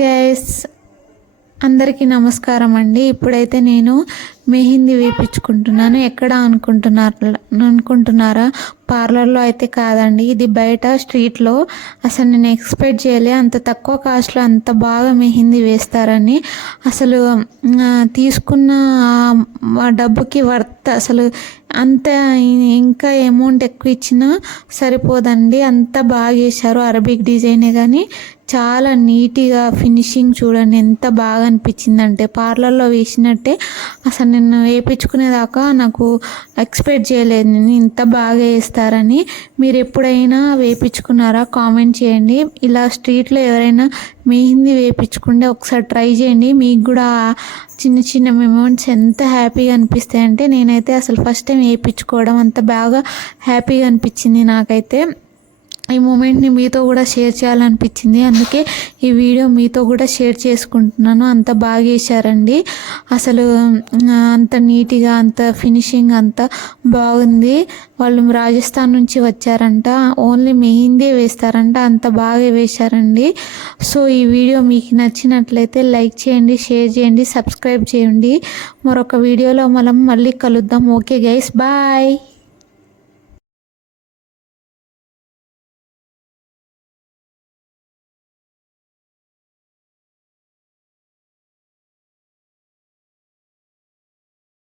Guys, అందరికీ నమస్కారం అండి. ఇప్పుడైతే నేను మెహందీ వేయించుకుంటున్నాను. ఎక్కడ అనుకుంటున్నారా? పార్లర్లో అయితే కాదండి, ఇది బయట స్ట్రీట్లో. అసలు నేను ఎక్స్పెక్ట్ చేయలే అంత తక్కువ కాస్ట్లో అంత బాగా మెహందీ వేస్తారని. అసలు తీసుకున్న డబ్బుకి వర్త్. అసలు అంత ఇంకా అమౌంట్ ఎక్కువ ఇచ్చినా సరిపోదండి, అంత బాగా వేశారు. అరబిక్ డిజైనే కానీ చాలా నీట్గా ఫినిషింగ్ చూడండి ఎంత బాగా అనిపించిందంటే పార్లర్లో వేసినట్టే. అసలు నేను వేయించుకునేదాకా నాకు ఎక్స్పెక్ట్ చేయలేదు నేను ఇంత బాగా వేస్తారని. మీరు ఎప్పుడైనా వేయించుకున్నారా? కామెంట్ చేయండి. ఇలా స్ట్రీట్లో ఎవరైనా మెహందీ వేయించుకుంటే ఒకసారి ట్రై చేయండి. మీకు కూడా చిన్న చిన్న మూమెంట్స్ ఎంత హ్యాపీగా అనిపిస్తాయంటే, నేనైతే అసలు ఫస్ట్ టైం వేయించుకోవడం అంత బాగా హ్యాపీగా అనిపించింది నాకైతే. ఈ మూమెంట్ని మీతో కూడా షేర్ చేయాలనిపించింది, అందుకే ఈ వీడియో మీతో కూడా షేర్ చేసుకుంటున్నాను. అంత బాగా వేశారండి, అసలు అంత నీట్గా అంత ఫినిషింగ్ అంత బాగుంది. వాళ్ళు రాజస్థాన్ నుంచి వచ్చారంట, ఓన్లీ మెహందీ వేస్తారంట, అంత బాగా వేశారండి. సో ఈ వీడియో మీకు నచ్చినట్లయితే లైక్ చేయండి, షేర్ చేయండి, సబ్స్క్రైబ్ చేయండి. మరొక వీడియోలో మనం మళ్ళీ కలుద్దాం. Okay guys, bye.